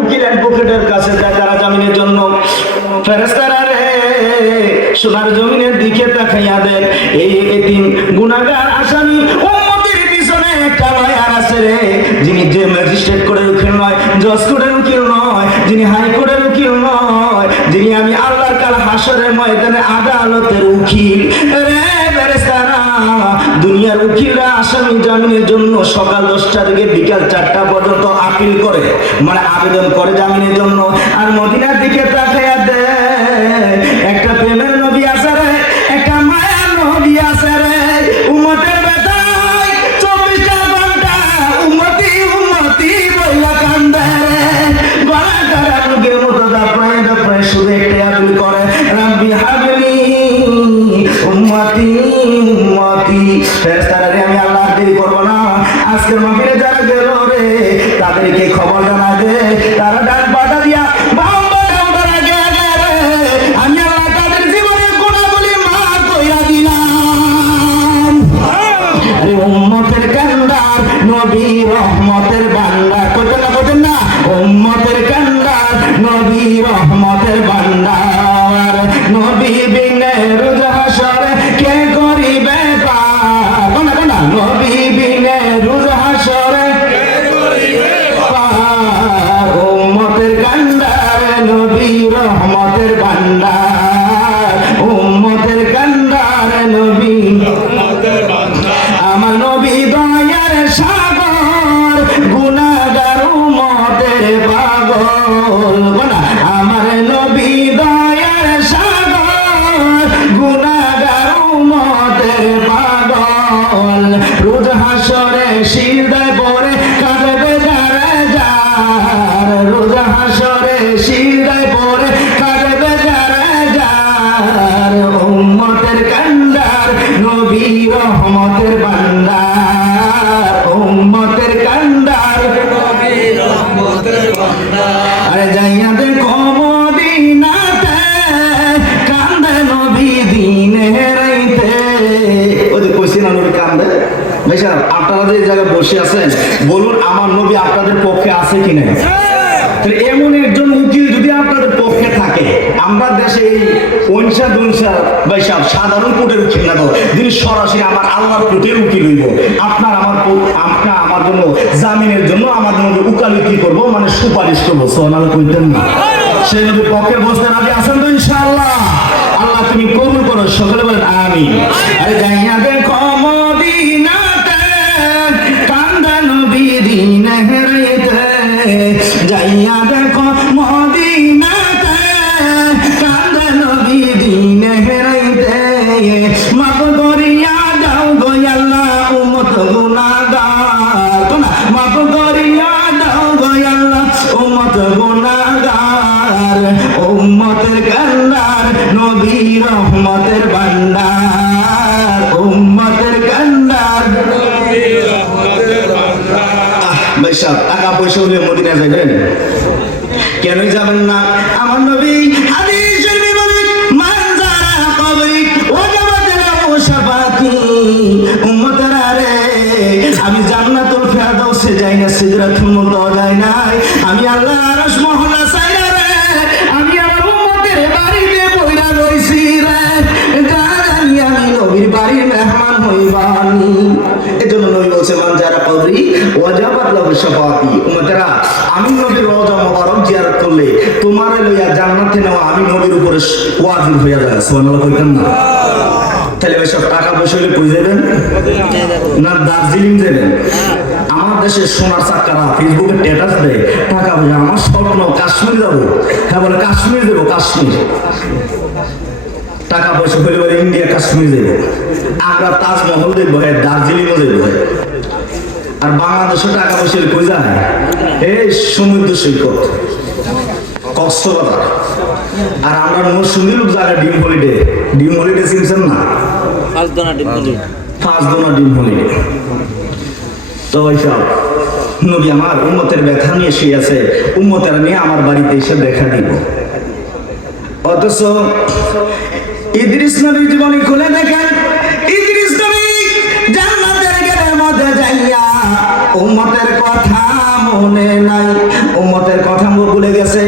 উকিল অ্যাডভোকেটের কাছে যায় তারা জামিনের জন্য। ফেরেশতারা রে সোনার জমিনের দিকে তাকাইয়া দেন, এই এতিম গুনাহগার আসামি উম্মতের পিছনে একটা লয়ার আছে রে, যিনি যে ম্যাজিস্ট্রেট কোর্টের উকিল নয়, জজ কোর্টের উকিল নয়, যিনি হাইকোর্টের উকিল নয়, যিনি আমি আল্লাহর কাল হাসরের ময়দানে আদালতের উকিল রে। ফেরেশতারা দুনিয়ার উকিলরা আসামি জামিনের জন্য সকাল 10টা থেকে বিকাল 4টা পর্যন্ত আপিল করে, মানে আবেদন করে জামিনের জন্য। আর মদিনার দিকে তাকাইয়া দে, একটা প্রেমের নবী আছে রে, একটা মায়ার নবী আছে রে। উম্মতের বেতায় 24টা ঘন্টা উম্মতি উম্মতি বইলা কান্দে রে, গলা ধরা মুখের মতো দাপড়ায় দাপড়ায় শুধু একটা আপিল করে, রাব্বি হাবলি উম্মতি উম্মতি। ফেরেশতারা রে আমি আল্লাহ দেরি করব না, আজকের মাহফিলে যারা গেল রে তাদেরকে খবর জানা দে, তারা ডান পাটা দিয়া বাম পাটা উঠার আগে আগে রে আমি আল্লাহ তাদের জীবনের গুনাহগুলি মাফ কইরা দিলাম। আরে উম্মতের কান্দার নবী রহমতের ভান্ডার, কইতেন না উম্মতের কান্দার নবী রহমতের ভান্ডার, নবী বিনে রোজ হাসরে কে করিবে পার, কোনটা নবী বিনে রোজ হাসরে কে করিবে পার, উম্মতের কান্দার নবী রহমতের ভান্ডার, উম্মতের কান্দার নবী রহমতের ভান্ডার, আমার নবী দয়ার সাগর গুনাহগার উম্মতের পাগল, আমার নবী দয়ার সাগর গুনাহগার উম্মতের পাগল, রোজ হাসরে সিজদায় পড়ে কাঁদবে যারা যার, রোজ হাসরে সিজদায় পড়ে কাঁদবে যারা যার, উম্মতের কান্দার নবী রহমতের ভান্ডার, উম্মতের কান্দার নবী রহমতের ভান্ডার। আরে যাইয়া দেখো মদিনাতে কান্দে নবী দিনে রাইতে, ওই যে কইছি না নবী কান্দে। ভাই সাহেব আপনারা যে জায়গায় বসে আছেন বলুন আমার নবী আপনাদের পক্ষে আছে কিনা? তাহলে এমন একজন উকিল যদি আপনাদের পক্ষে থাকে, আমরা দেশে এই ওনসা দুনসা ভাই সাহেব সাধারণ কোর্টের উকিল না তো, যিনি সরাসরি আমার আল্লাহর কোর্টের উকিল হইব, আপনার আমার জন্য জামিনের জন্য আমার জন্য উকালতি করবো, মানে সুপারিশ করবো, সোনাল কইতেন না, সেই নবীর পক্ষে বসতে রাজি আছেন তো ইনশাআল্লাহ? আল্লাহ তুমি কবুল করো, সকলে বলেন আমিন। আরে যাইয়া দেখো মদিনাতে কান্দে নবী দিনে রাইতে, যাইয়া দেখো মদিনাতে কান্দে নবী দিনে রাইতে, মাফ করিয়া দাও গো আল্লাহ উম্মত গুনাহগার, মাফ করিয়া দাও গো আল্লাহ উম্মত গুনাহগার, উম্মতের কান্দার নবী রহমতের ভান্ডার, উম্মতের কান্দার নবী রহমতের ভান্ডার। ভাই সাহেব টাকা পয়সা হলে মদিনা যাবেন? কেনই যাবেন না? আমার নবী হাদিস শরীফে বলেন মান যারা কবরি ওয়াজাবাত লাহু শাফাতি, উম্মতেরা রে আমি জান্নাতুল ফেরদাউসে যাই না, সিদরাতুল মুনতাহা যাই নাই, আমি আল্লাহ আরশ মহল্লা চাই না রে, আমি আমার উম্মতের বাড়িতে বইরা রইছি রে, জানি আমি নবীর বাড়ির মেহমান হইবানি। এজন্য নবী বলছে মান যারা কবরি ওয়াজাবাত লাহু শাফাতি, উম্মতেরা আমি নবীর রওজা মোবারক জিয়ারত করলে তোমারে লইয়া জান্নাতে নেওয়া আমি নবীর উপরে ওয়াজিব হইয়া যায়, সুবহানাল্লাহ কইতেন না? তাহলে ওই সব টাকা পয়সা হলে কই যাবেন? না দার্জিলিং যাবেন? আমার দেশের সোনার চাক্কারা ফেসবুকে স্ট্যাটাস দেয় টাকা পয়সা, আমার স্বপ্ন কাশ্মীর যাবো, হ্যাঁ বলে কাশ্মীর যাবো, কাশ্মীর টাকা পয়সা হলে বলে ইন্ডিয়া কাশ্মীর যাবো, আমরা তাজমহল দেখবো, হ্যাঁ দার্জিলিংও দেখবো, আর বাংলাদেশে টাকা পয়সা কই যায়? এই সমুদ্র সৈকত কক্সবাজার, আর আমরা মৌসুমী লোক জায়গা ডিম হলিডে, ডিম হলিডে চিনছেন না? 5 দোনা ডিম হলিডে। তো ওইসব নবী আমার উম্মতের ব্যথা নিয়ে শুয়ে আছে, উম্মতেরা নিয়ে আমার বাড়িতে এসে দেখা দিব, অথচ ইদ্রিস নবীর জীবনী খুলে দেখেন, ইদ্রিস নবী জান্নাতের গেটের মধ্যে যাইয়া উম্মতের কথা মনে নাই, উম্মতের কথা ভুলে গেছে।